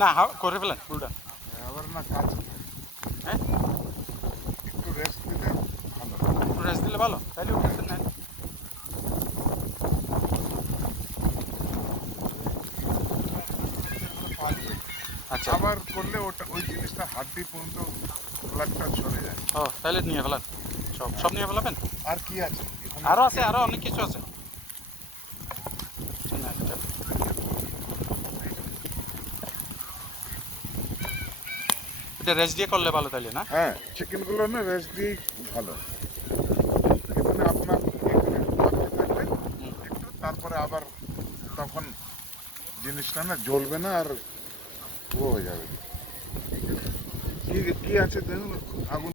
না করে ফেলেন পুরোটা। আবার না কাজ হ্যাঁ একটু রেস্ট দিলে ভালো। একটু রেস্ট দিলে ভালো, তাইলে উঠেছেন না। আচ্ছা আবার করলে ওটা ওই জিনিসটা হাড্ডি পর্যন্ত ব্লাডটা ছড়ে যায়। ও তাইলে নিয়ে ফেলান, সব সব নিয়ে ফেলাবেন। আর কি আছে এখানে? আরও আছে, আরও অনেক কিছু আছে। না, এটা রেস্ট দিয়ে করলে ভালো তাইলে না। হ্যাঁ, চিকেনগুলো না রেস্ট দিয়েই ভালো। এখানে আপনার এখানে মাখতে থাকলে একটু, তারপরে আবার তখন জিনিসটা না জ্বলবে না আর ও হয়ে যাবে। কি কি আছে দেখুন, আগুন